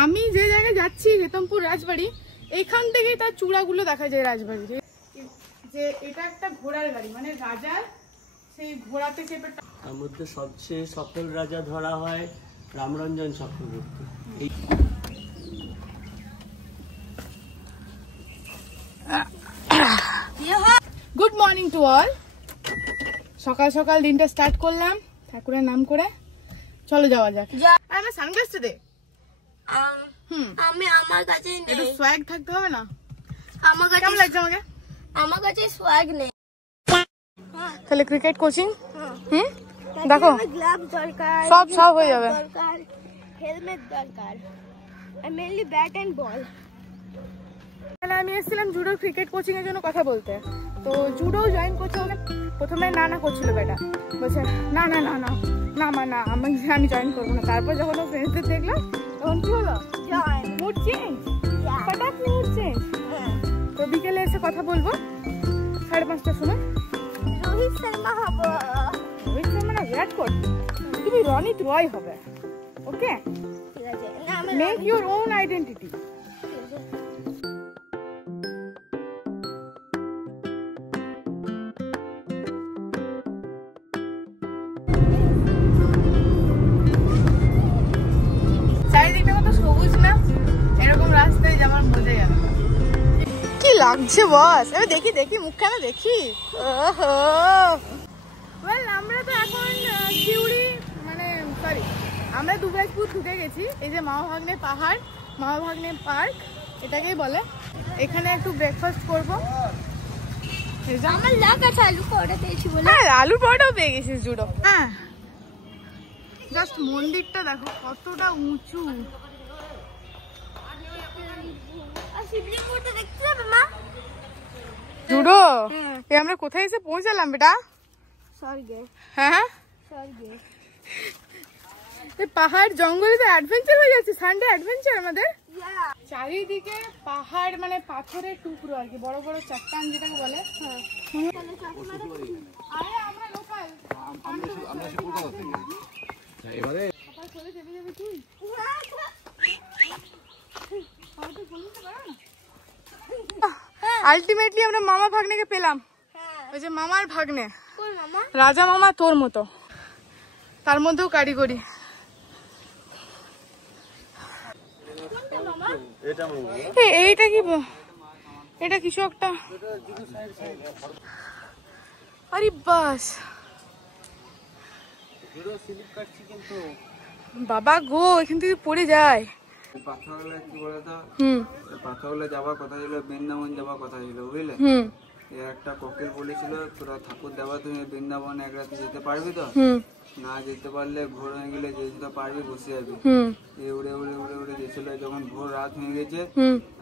আমি যে জায়গায় যাচ্ছি হেতমপুর রাজবাড়ি, এইখান থেকেই তার চূড়াগুলো দেখা যায় রাজবাড়ি। যে এটা একটা ঘোড়ার গাড়ি, মানে রাজার সেই ঘোড়াতে চেপে। তার মধ্যে সবচেয়ে সফল রাজা ধরা হয় Ramranjan Chakraborty. Good morning to all. সকাল সকাল দিনটা স্টার্ট করলাম ঠাকুরের নাম করে। চলো যাওয়া যাক। আমার সানগ্লাসটা দে। আমি আমার কাছে একটু সোয়াগ থাকতে হবে না? আমার কাছে কেমন লাগছে আমাকে? আমার কাছে সোয়াগ নেই। তাহলে ক্রিকেট কোচিং দেখো, গ্লাভস দরকার, সব হয়ে যাবে। দরকার, হেলমেট দরকার, মেইনলি ব্যাট এন্ড বল। আমি এসেছিলাম জুডো ক্রিকেট কোচিং এর জন্য কথা বলতে। তো জুডো জয়েন করছে, মানে প্রথমে না করছিল বেটা, বলছে না না না না না মা না আমি জয়েন করবো না। তারপর যখন ও ফ্রেন্ডসদের দেখলাম তখন কি হলো, মুড চেঞ্জ, হঠাৎ মুড চেঞ্জ। তো বিকেলে এসে কথা বলবো 5:30টার সময়। রোহিত শর্মা হবো। রোহিত শর্মা না, বিরাট কোহলি। তুমি রনিত রয় হবে, ওকে? ঠিক আছে, না আমি মেক ইউর ওন আইডেন্টিটি। চারিদিকটা কত সবুজ না, এরকম রাস্তায় যাওয়ার মজা গেল। কি লাগছে বস? আমি দেখি মুখখানা দেখি। আমরা তো এখন শিউড়ি, মানে সরি, আমরা দুবরাজপুর ঢুকে গেছি। এই যে মামা ভাগ্নে পাহাড়, মামা ভাগ্নে পার্ক এটাকেই বলে। এখানে একটু ব্রেকফাস্ট করবো। আমার লাগ আছে আলু পরোটা পেয়েছি বলে। হ্যাঁ, আলু পরোটাও পেয়ে গেছিস জুডো। হ্যাঁ, জাস্ট মন্দিরটা দেখো কতটা উঁচু। আর শিবলিঙ্গটা দেখতে যাবে মা? জুডো, এই আমরা কোথায় এসে পৌঁছালাম বেটা? স্বর্গে। হ্যাঁ, স্বর্গে। পাহাড় জঙ্গলে তো অ্যাডভেঞ্চার হয়ে যাচ্ছে। সানডে অ্যাডভেঞ্চার আমাদের। চারিদিকে পাহাড়, মানে পাথরের টুকরো আর কি, বড় বড় চাট্টান যেটাকে বলে। আরে আমরা লোকাল। এবারে চলে যাবি তুই? আলটিমেটলি আমরা মামা ভাগ্নেকে পেলাম। ওই যে মামার ভাগ্নে, রাজা মামা তোর মতো, তার মধ্যেও কারিগরি। এইটা কি, এটা কিছু একটা। আরে বাস বাবা গো, এখান থেকে পড়ে যায়। পাথরগুলো কি বলতো, পাথরগুলো যাওয়ার কথা ছিল, বৃন্দাবন যাওয়ার কথা ছিল, বুঝলে? একটা কোকিল বলেছিল তোরা ঠাকুর দেওয়া তুমি বৃন্দাবন এক রাতে যেতে পারবি তো? না যেতে পারলে ভোর হয়ে গেলে যেতে পারবি, বসে যাবি। উড়ে উড়ে উড়ে উড়ে গেছিল, যখন ভোর রাত হয়ে গেছে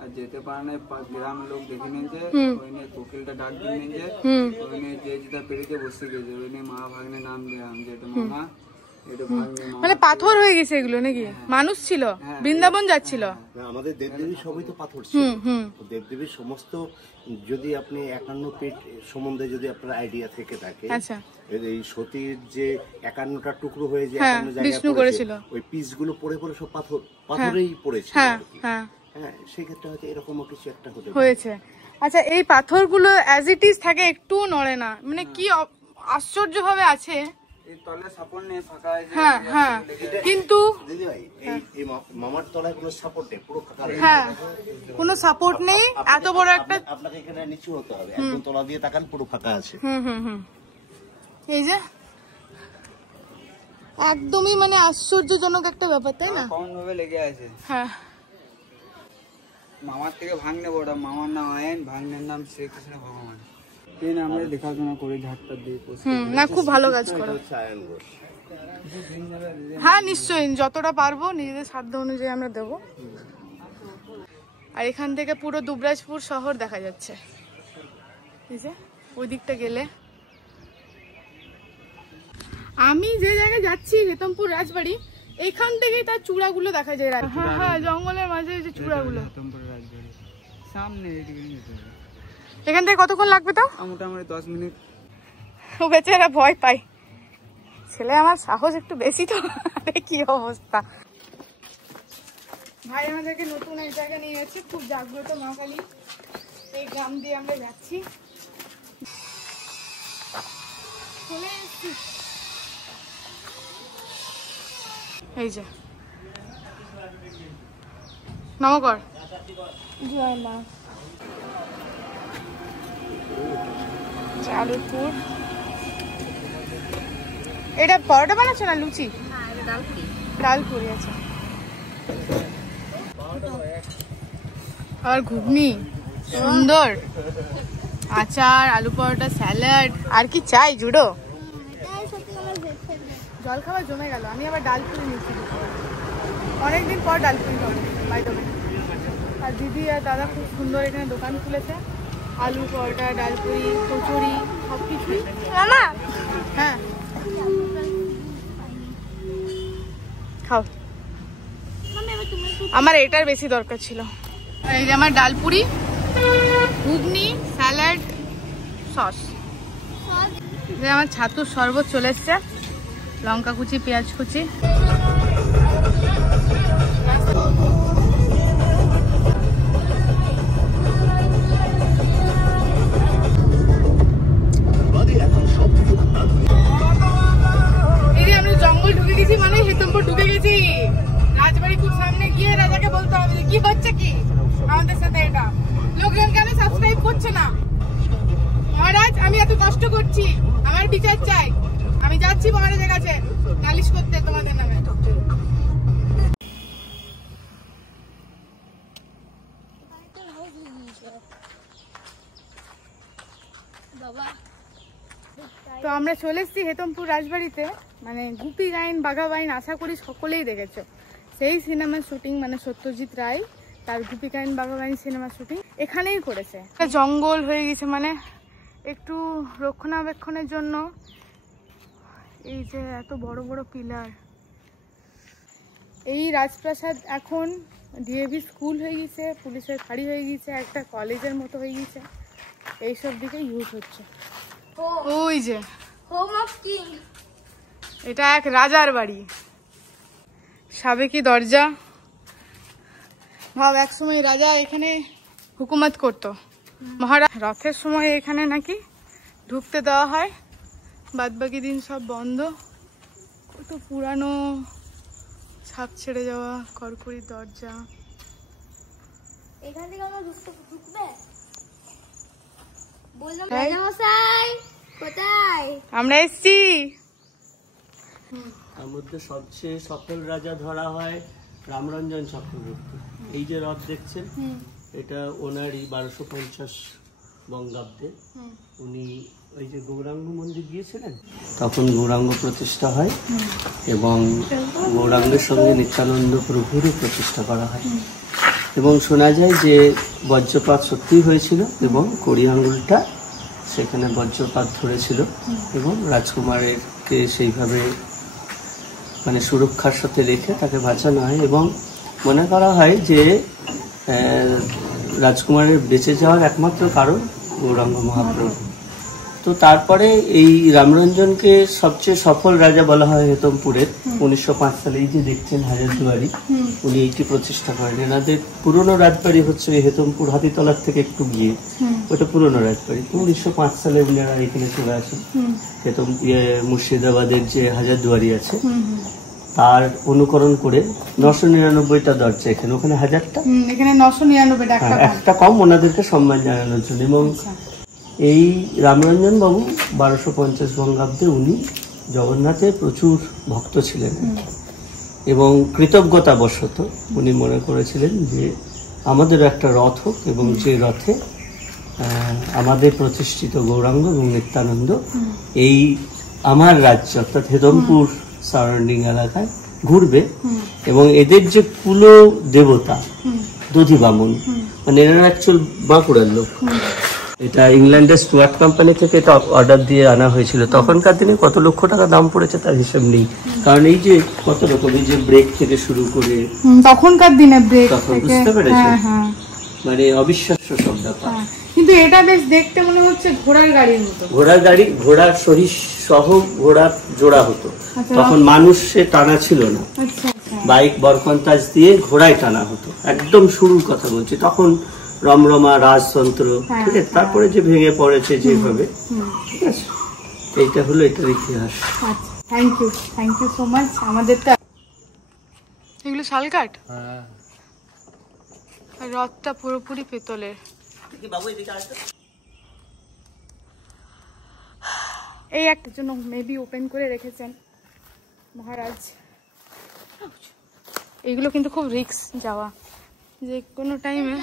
আর যেতে পারে না, গ্রাম লোক দেখে নিয়েছে, ওই নিয়ে কোকিলটা ডাক দিয়ে নিয়েছে, ওই নিয়ে যে যেটা পেরেছে বসে গেছে। ওই নিয়ে মা ভাগ্নে নাম দিলাম যে এটা মামা, এটা ভাগ্নে। মানে পাথর হয়ে গেছে এগুলো নাকি? মানুষ ছিল, বৃন্দাবন যাচ্ছিল। আমাদের দেবদেবীর সবই তো পাথর ছিল। দেবদেবীর সমস্ত, যদি আপনি 51 পীঠ সম্বন্ধে যদি আপনার আইডিয়া থেকে থাকে, এই সতীর যে 51টা টুকরো হয়ে যে 51 জায়গায় পড়েছিল, ওই পিসগুলো পড়ে পড়ে সব পাথরেই পড়েছে। হ্যাঁ, সেক্ষেত্রে হয়তো এরকম কিছু একটা হয়েছে। আচ্ছা, এই পাথরগুলো অ্যাজ ইট ইজ থাকে, একটু নড়ে না, মানে কি আশ্চর্য ভাবে আছে। কিন্তু মামার তলায় কোনো সাপোর্ট নেই, পুরো ফাঁকা। হ্যাঁ, কোনো সাপোর্ট নেই, এত বড় একটা। আপনাকে এখানে নিচু হতে হবে, একদম তলা দিয়ে তাকান, পুরো ফাঁকা আছে। এই যে একদমই মানে আশ্চর্যজনক একটা ব্যাপার, তাই না? কমন ভাবে লেগে আছে। হ্যাঁ, মামার থেকে ভাগ্নে বড়, মামার নাম আয়ন, ভাগ্নের নাম শ্রীকৃষ্ণ ভগবান। আমরা দেখাশোনা করি, ঝাড়টা দিয়ে। না, খুব ভালো কাজ করো। হ্যাঁ, নিশ্চয়ই, যতটা পারবো নিজেদের সাধ্য অনুযায়ী আমরা দেবো। আর এখান থেকে পুরো দুবরাজপুর শহর দেখা যাচ্ছে। এই যে ওই দিকটা গেলে, আমি যে জায়গায় যাচ্ছি হেতমপুর রাজবাড়ি, এইখান থেকেই তার চূড়াগুলো দেখা যায়। হ্যাঁ হ্যাঁ, জঙ্গলের মাঝে যে চূড়াগুলো সামনে। এখান থেকে কতক্ষণ লাগবে তো? মোটামুটি 10 মিনিট। ও বেচারা ভয় পায়, ছেলে আমার সাহস একটু বেশি তো। কি অবস্থা, ভাই আমাদেরকে নতুন এক জায়গায় নিয়ে যাচ্ছে, খুব জাগ্রত মা কালী। এই গ্রাম দিয়ে আমরা যাচ্ছি। চলে এসেছি। এই যে নমকর জয় মা। চালুপুর। এটা পরোটা বানাচ্ছ না লুচি? ডালপুরি আছে। আর ঘুগনি সুন্দর, আচার, আলু পরোটা, স্যালাড। আর কি চাই জুড়ো? জল খাবার জমে গেল। আমি আবার ডালপুরি নিচ্ছি, অনেকদিন পর ডালপুরি খাবো বাইরে। আর দিদি আর দাদা খুব সুন্দর এখানে দোকান খুলেছে, আলু পরোটা, ডালপুরি, কচুরি, সব কিছুই। হ্যাঁ খাও। আমার এটার বেশি দরকার ছিল। এই যে আমার ডালপুরি, ঘুগনি, স্যালাড, সস। যে আমার ছাতুর শরবত চলে এসছে, লঙ্কা কুচি, পেঁয়াজ কুচি। দিদি আমরা জঙ্গল ঢুকে গেছি, মানে হেতমপুর ঢুকে গেছি। রাজবাড়ি খুব সামনে গিয়ে রাজাকে বলতে হবে যে কি হচ্ছে কি আমাদের সাথে। এটা লোকজন কেন সাবস্ক্রাইব করছে না? মহারাজ আমি এত কষ্ট করছি, আমার বিচার চাই। আমি যাচ্ছি মহারাজের কাছে নালিশ করতে তোমাদের নামে। তো আমরা চলে এসেছি হেতমপুর রাজবাড়িতে, মানে গুপি গাইন, বাঘা বাইন আশা করি সকলেই দেখেছো। সেই সিনেমার শুটিং, মানে সত্যজিৎ রায় তার গুপি গাইন বাঘা বাইন সিনেমার শুটিং এখানেই করেছে। জঙ্গল হয়ে গেছে, মানে একটু রক্ষণাবেক্ষণের জন্য এই যে এত বড় বড় পিলার। এই রাজপ্রাসাদ এখন ডিএভি স্কুল হয়ে গেছে, পুলিশের ফাঁড়ি হয়ে গেছে, একটা কলেজের মতো হয়ে গেছে। এইসব দিকে ইউজ হচ্ছে। ওই যে হোম অফ কিং, এটা এক রাজার বাড়ি, সাবেকি দরজা। ভাব এক সময় রাজা এখানে হুকুমত করত। মহারাজ রথের সময় এখানে নাকি ঢুকতে দেওয়া হয়, বাদবাকি দিন সব বন্ধ। কত পুরানো ছাপ ছেড়ে যাওয়া কড়কড়ি দরজা। এখান থেকে আমরা ঢুকবে? বললাম রাজা মশাই কোথায়? আমরা এসছি। তার মধ্যে সবচেয়ে সফল রাজা ধরা হয় রামরঞ্জন চক্রবর্তী। এই যে রথ দেখছেন, এটা ওনারই 1250 বঙ্গাব্দে। উনি ওই যে গৌরাঙ্গ মন্দির গিয়েছিলেন, তখন গৌরাঙ্গ প্রতিষ্ঠা হয় এবং গৌরাঙ্গের সঙ্গে নিত্যানন্দ প্রভুরও প্রতিষ্ঠা করা হয়। এবং শোনা যায় যে বজ্রপাত সত্যিই হয়েছিল এবং কড়ি আঙুলটা সেখানে বজ্রপাত ধরেছিল এবং রাজকুমারকে সেইভাবে মানে সুরক্ষার সাথে রেখে তাকে বাঁচানো হয়। এবং মনে করা হয় যে রাজকুমারের বেঁচে যাওয়ার একমাত্র কারণ গৌরাঙ্গ মহাপ্রভু। তো তারপরে এই রামরঞ্জনকে সবচেয়ে সফল রাজা বলা হয় হেতমপুরের। 1905 সালে এই যে দেখছেন হাজারদুয়ারি, উনি এইটি প্রতিষ্ঠা করেন। এনাদের পুরনো রাজবাড়ি হচ্ছে হেতমপুর হাতিতলার থেকে একটু গিয়ে, ওটা পুরনো রাজবাড়ি। তো 1905 সালে উনারা এখানে চলে আসেন। মুর্শিদাবাদের যে হাজারদুয়ারি আছে তার অনুকরণ করে 999টা দরজা এখানে, ওখানে 1000টা, এখানে 999টা, একটা কম, ওনাদেরকে সম্মান জানানোর জন্য। এবং এই রামরঞ্জন বাবু 1250 বঙ্গাব্দে উনি জগন্নাথের প্রচুর ভক্ত ছিলেন এবং কৃতজ্ঞতা বশত উনি মনে করেছিলেন যে আমাদের একটা রথ হোক এবং যে রথে আমাদের প্রতিষ্ঠিত গৌরাঙ্গ এবং নিত্যানন্দ এই আমার রাজ্য অর্থাৎ হেতমপুর সারাউন্ডিং এলাকায় ঘুরবে। এবং এদের যে কুল দেবতা দধি বামন, মানে এরা অ্যাকচুয়াল বাঁকুড়ার লোক। এটা ইংল্যান্ডের স্টুয়ার্ট কোম্পানি থেকে এটা অর্ডার দিয়ে আনা হয়েছিল। তখনকার দিনে কত লক্ষ টাকা দাম পড়েছে তার হিসাব নেই, কারণ এই যে কত রকম, এই যে ব্রেক থেকে শুরু করে তখনকার দিনে ব্রেক, তখন বুঝতে পেরেছে, মানে অবিশ্বাস্য সব ব্যাপার। কিন্তু এটা বেশ দেখতে মনে হচ্ছে ঘোড়ার গাড়ির মতো। ঘোড়ার গাড়ি, ঘোড়ার সহিস সহ ঘোড়া জোড়া হতো, তখন মানুষে টানা ছিল না। বাইক বরকন্তাজ দিয়ে ঘোড়ায় টানা হতো, একদম শুরুর কথা বলছি, তখন রমরমা রাজতন্ত্র, ঠিক আছে, তারপরে যে ভেঙে পড়েছে যেভাবে, ঠিক আছে, এইটা হলো এটার ইতিহাস। Thank you so much. আমাদেরটা এগুলো শালকাঠ, রথটা পুরোপুরি পেতলের। এই একটার জন্য মেবি ওপেন করে রেখেছেন মহারাজ। এইগুলো কিন্তু খুব রিস্ক যাওয়া, যে কোনো টাইমে।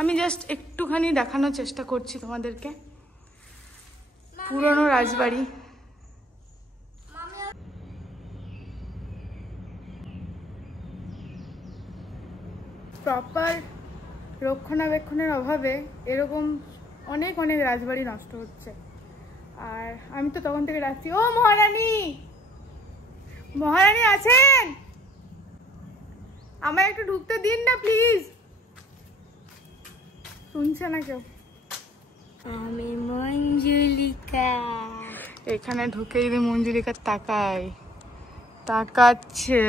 আমি জাস্ট একটুখানি দেখানোর চেষ্টা করছি তোমাদেরকে পুরনো রাজবাড়ি। প্রপার রক্ষণাবেক্ষণের অভাবে এরকম অনেক অনেক রাজবাড়ি নষ্ট হচ্ছে। আর আমি তো তখন থেকে ডাকছি, ও মহারানী, মহারানী আছেন, আমায় একটু ঢুকতে দিন না প্লিজ। শুনছে না কেউ। আমি মঞ্জুলিকা। এখানে ঢুকে যদি মঞ্জুলিকা তাকাচ্ছে,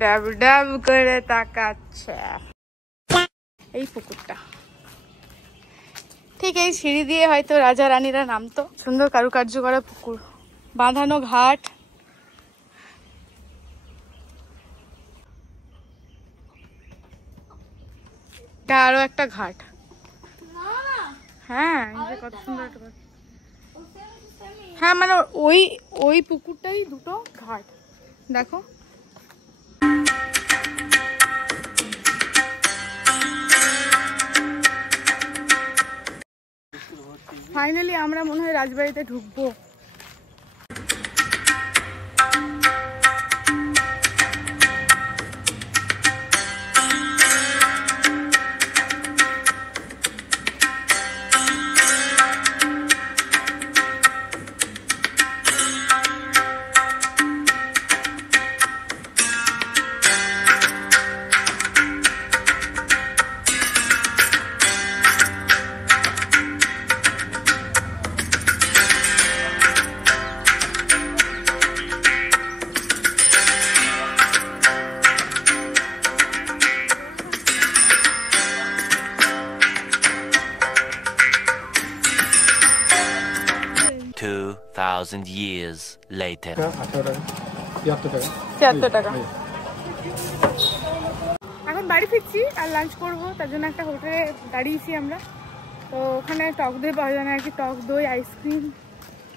ডাব ডাব করে তাকাচ্ছে। এই পুকুরটা ঠিক এই সিঁড়ি দিয়ে হয়তো রাজা রানীরা নামতো। সুন্দর কারুকার্য করা পুকুর, বাঁধানো ঘাট। এটা আরো একটা ঘাট। হ্যাঁ, কত সুন্দর একটা ঘাট। হ্যাঁ, মানে ওই পুকুরটাই দুটো ঘাট, দেখো। ফাইনালি আমরা মনে হয় রাজবাড়িতে ঢুকবো। years later. 73 টাকা। এখন বাড়ি ফিরছি আর লাঞ্চ করব, তার জন্য একটা হোটেলে দাঁড়িয়েছি আমরা। তো ওখানে টক দই পাওয়া যায় না আর কি, টক দই, আইসক্রিম,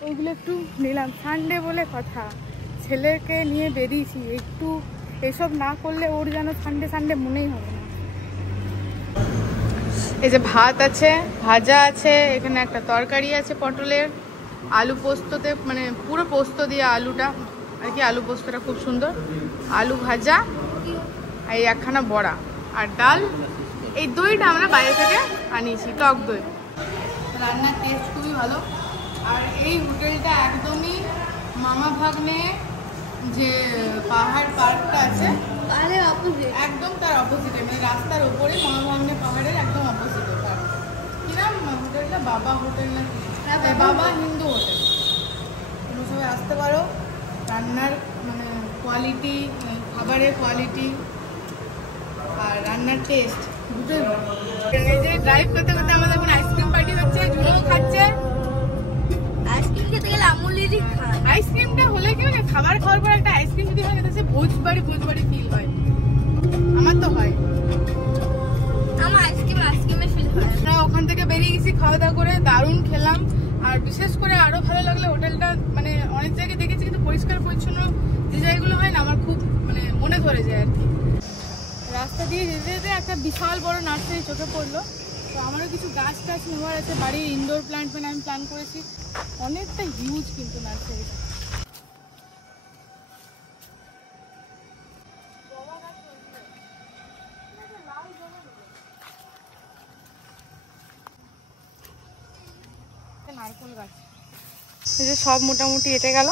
ওইগুলো একটু নিলাম। সানডে বলে কথা, ছেলেকে নিয়ে বেরিয়েছি, একটু এসব না করলে ওর যেন সানডে মনেই হবে না। এই যে ভাত আছে, ভাজা আছে, এখানে একটা তরকারি আছে পটলের, আলু পোস্ততে, মানে পুরো পোস্ত দিয়ে আলুটা আর কি, আলু পোস্তটা খুব সুন্দর, আলু ভাজা, এই একখানা বড়া আর ডাল। এই দইটা আমরা বাইরে থেকে আনিয়েছি, টক দই। রান্নার টেস্ট খুবই ভালো। আর এই হোটেলটা একদমই মামা ভাগ্নে যে পাহাড় পার্কটা আছে একদম তার অপোজিটে, মানে রাস্তার ওপরে মামা ভাগ্নে পাহাড়ের একদম অপোজিটে। কি নাম হোটেলটা? বাবা হোটেল না, বাবা হিন্দু হোটেল। তুমি সবাই আসতে পারো। রান্নার মানে কোয়ালিটি, খাবারের কোয়ালিটি আর রান্নার টেস্ট দুটোই ভালো। এই যে ড্রাইভ করতে করতে আমাদের এখন আইসক্রিম পার্টি হচ্ছে, জুড়েও খাচ্ছে। আইসক্রিম খেতে গেলে আমুলেরই খায়। আইসক্রিমটা হলে কি মানে খাবার খাওয়ার পর একটা আইসক্রিম যদি হয় তাহলে ভোজবাড়ি ফিল হয়, আমার তো হয়। আমার আইসক্রিমের ফিল হয়। আমরা ওখান থেকে বেরিয়ে গেছি খাওয়া দাওয়া করে, দারুণ খেলাম। আর বিশেষ করে আরো ভালো লাগলো হোটেলটা, মানে অনেক জায়গায় দেখেছি কিন্তু পরিষ্কার পরিচ্ছন্ন যে জায়গাগুলো হয় না, আমার খুব মানে মনে ধরে যায় আর কি। রাস্তা দিয়ে যেতে যেতে একটা বিশাল বড় নার্সারি চোখে পড়লো। তো আমারও কিছু গাছ টাছ নেওয়ার আছে, বাড়ির ইনডোর প্ল্যান্ট মানে আমি প্ল্যান করেছি। অনেকটা হিউজ কিন্তু নার্সারিটা। নারকেল গাছ, এই যে সব মোটামুটি এটে গেল।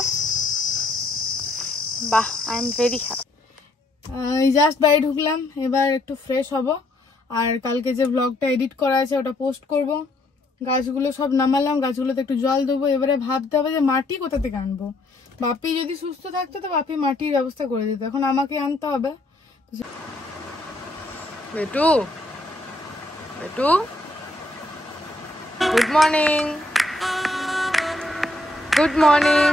বাহ, আই এম ভেরি হ্যাপি। এই জাস্ট বাড়ি ঢুকলাম, এবার একটু ফ্রেশ হব। আর কালকে যে ব্লগটা এডিট করা আছে ওটা পোস্ট করব। গাছগুলো সব নামালাম, গাছগুলোতে একটু জল দেবো। এবারে ভাবতে হবে যে মাটি কোথা থেকে আনবো। বাপি যদি সুস্থ থাকতো তো বাপি মাটির ব্যবস্থা করে দিত, এখন আমাকে আনতে হবে। বেটু, বেটু, গুড মর্নিং, গুড মর্নিং।